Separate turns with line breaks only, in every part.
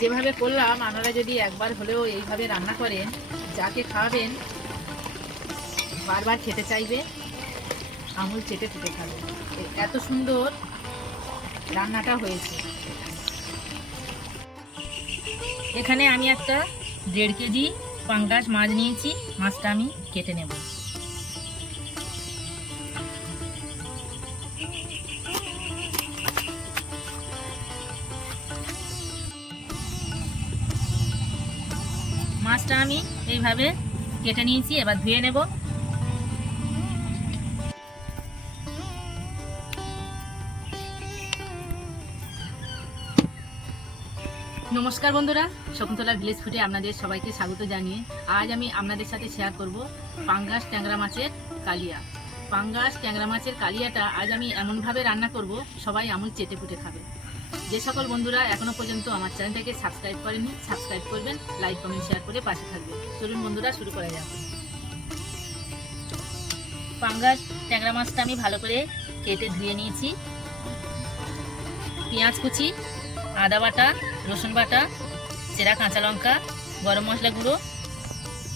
যেভাবে করলাম, আপনারা যদি একবার হলেও এইভাবে রান্না করেন, যাকে খাওয়াবেন, বারবার খেতে চাইবে, আমুল চেটে চেটে খাবে। এত সুন্দর রান্নাটা হয়েছে। এখানে আমি একটা দেড় কেজি পাঙ্গাস মাছ নিয়েছি, মাছটা আমি কেটে নেব। মাছটা আমি এইভাবে কেটে নিয়েছি, এবার ধুয়ে নেব। নমস্কার বন্ধুরা শকুন্তলা ভিলেজ ফুটে আপনাদের সবাইকে স্বাগত জানিয়ে আজ আমি আপনাদের সাথে শেয়ার করব পাঙ্গাস ট্যাংরা মাছের কালিয়া। পাঙ্গাস ট্যাংরা মাছের কালিয়াটা আজ আমি এমনভাবে রান্না করব, সবাই আমুল চেটে পুটে খাবে। যে সকল বন্ধুরা এখনও পর্যন্ত আমার চ্যানেলটাকে সাবস্ক্রাইব করেনি, সাবস্ক্রাইব করবেন, লাইক, কমেন্ট, শেয়ার করে পাশে থাকবেন। চলুন বন্ধুরা, শুরু করা যাক। পাঙ্গাস ট্যাংরা মাছটা আমি ভালো করে কেটে ধুয়ে নিয়েছি। পেঁয়াজ কুচি, আদা বাটা, রসুন বাটা, চেরা কাঁচা লঙ্কা, গরম মশলা গুঁড়ো,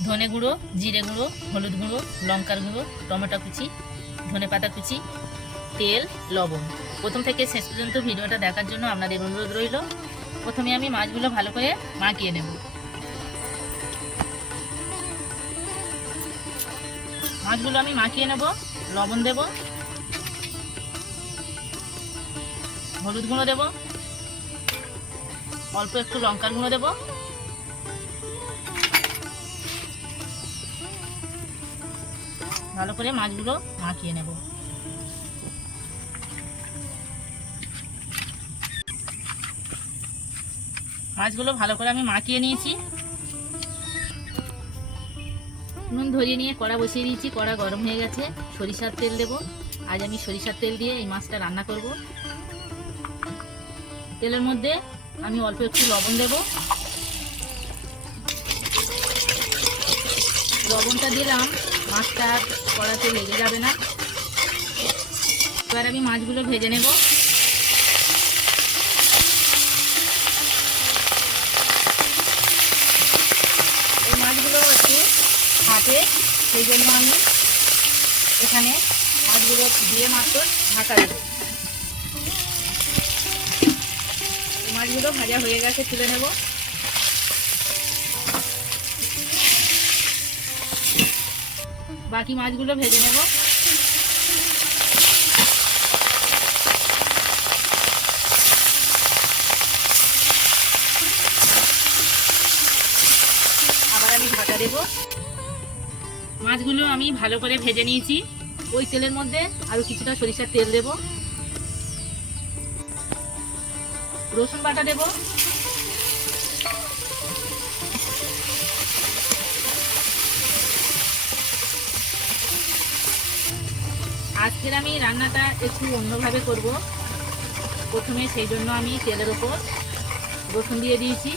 ধনে গুঁড়ো, জিরে গুঁড়ো, হলুদ গুঁড়ো, লঙ্কার গুঁড়ো, টমেটো কুচি ধনে পাতা কুচি তেল, লবণ। প্রথম থেকে শেষ পর্যন্ত ভিডিওটা দেখার জন্য আপনাদের অনুরোধ রইল। প্রথমে আমি মাছগুলো ভালো করে মাখিয়ে নেব। মাছগুলো আমি মাখিয়ে নেব, লবণ দেব, হলুদ গুঁড়ো দেব, অল্প একটু লঙ্কার গুঁড়ো দেব। ভালো করে মাছগুলো মাখিয়ে নেব। মাছগুলো ভালো করে আমি মাখিয়ে নিয়েছি। নুন ধরিয়ে নিয়ে কড়া বসিয়ে দিয়েছি, কড়া গরম হয়ে গেছে, সরিষার তেল দেব। আজ আমি সরিষার তেল দিয়ে এই মাছটা রান্না করব। তেলের মধ্যে আমি অল্প একটু লবণ দেব। লবণটা দিলাম, মাছটা কড়াতে লেগে যাবে না। এবার আমি মাছগুলো ভেজে নেব এই মাছগুলো একটু থাকে সেই জন্য আমি এখানে মাছগুলো দিয়ে মাত্র ঢাকা দেব। মাছগুলো ভাজা হয়ে গেছে, তুলে নেব। বাকি মাছগুলো ভেজে নেব আবার আমি ঢাকা দেব মাছগুলো আমি ভালো করে ভেজে নিয়েছি। ওই তেলের মধ্যে আরও কিছুটা সরিষার তেল দেব। রসুন বাটা দেব। আজকের আমি রান্নাটা একটু অন্যভাবে করব। প্রথমে সেই জন্য আমি তেলের ওপর রসুন দিয়ে দিয়েছি।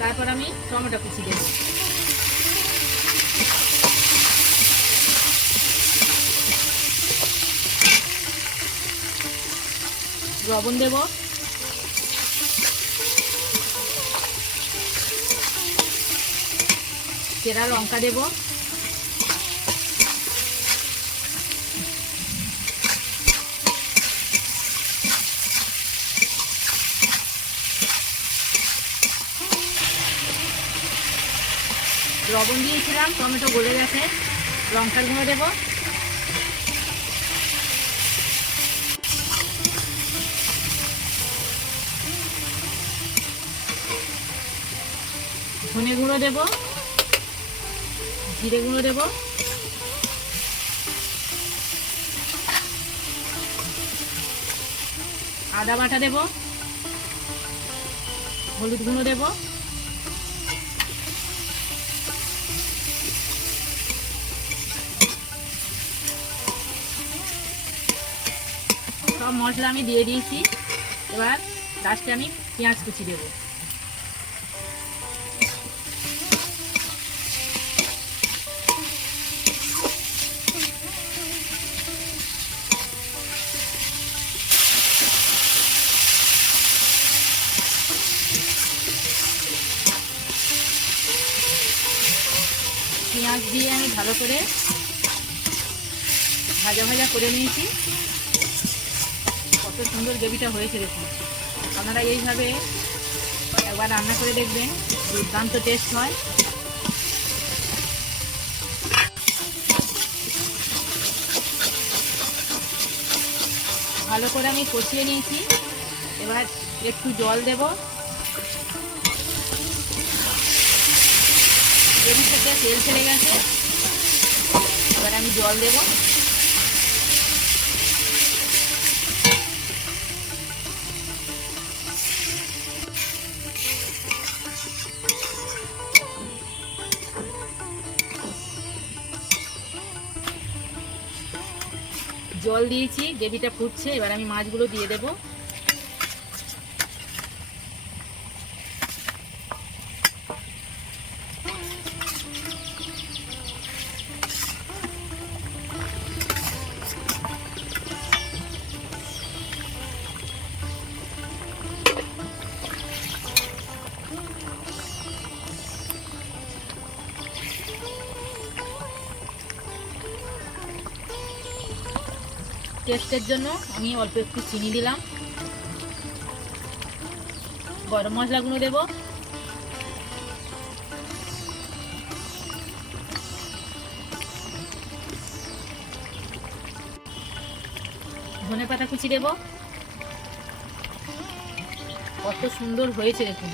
তারপর আমি টমেটো কুচি দেব। লবণ দেব। কেরা লঙ্কা দেব। লবণ দিয়েছিলাম, টমেটো গলে গেছে। লঙ্কার গুঁড়ো দেবো। ধনে গুঁড়ো দেব। জিরে গুঁড়ো দেব। আদা বাটা দেব। হলুদ গুঁড়ো দেব। সব মশলা আমি দিয়ে দিয়েছি। এবার লাস্টে আমি পেঁয়াজ কুচি দেবো। পেঁয়াজ দিয়ে আমি ভালো করে ভাজা ভাজা করে নিয়েছি। কত সুন্দর গ্রেভিটা হয়েছে দেখুন। আপনারা এইভাবে একবার রান্না করে দেখবেন, দুর্দান্ত টেস্ট হয়। ভালো করে আমি কষিয়ে নিয়েছি। এবার একটু জল দেব। তেল ফেলে গেছে। এবার আমি জল দেব। জল দিয়েছি গ্রেভিটা ফুটছে এবার আমি মাছগুলো দিয়ে দেব। টেস্টের জন্য আমি অল্প একটু চিনি দিলাম। গরম মশলাগুলো দেব। ধনে পাতা কুচি দেব। কত সুন্দর হয়েছে দেখুন।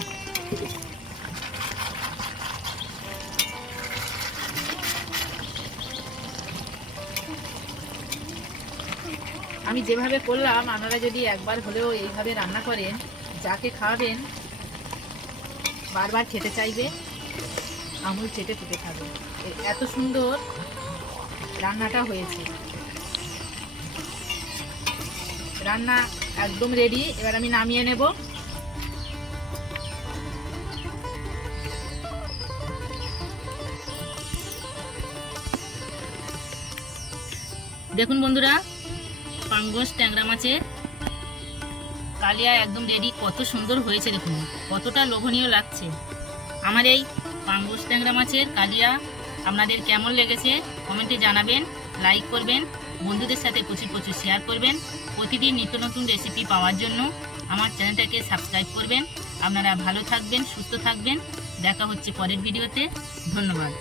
আমি যেভাবে করলাম, আপনারা যদি একবার হলেও এইভাবে রান্না করেন, যাকে খাওয়াবেন, বারবার খেতে চাইবে, আঙুল চেটে চেটে খাবে। এত সুন্দর রান্নাটা হয়েছে। রান্না একদম রেডি এবার আমি নামিয়ে নেব। দেখুন বন্ধুরা পাঙ্গস ট্যাংরা মাছের কালিয়া একদম রেডি কত সুন্দর হয়েছে দেখুন। কতটা লোভনীয় লাগছে। আমার এই পাঙ্গস ট্যাংরা মাছের কালিয়া। আপনাদের কেমন লেগেছে? কমেন্টে জানাবেন লাইক করবেন, বন্ধুদের সাথে প্রচুর প্রচুর শেয়ার করবেন, প্রতিদিন নিত্য নতুন রেসিপি পাওয়ার জন্য আমার চ্যানেলটাকে সাবস্ক্রাইব করবেন। আপনারা ভালো থাকবেন, সুস্থ থাকবেন। দেখা হচ্ছে পরের ভিডিওতে ধন্যবাদ।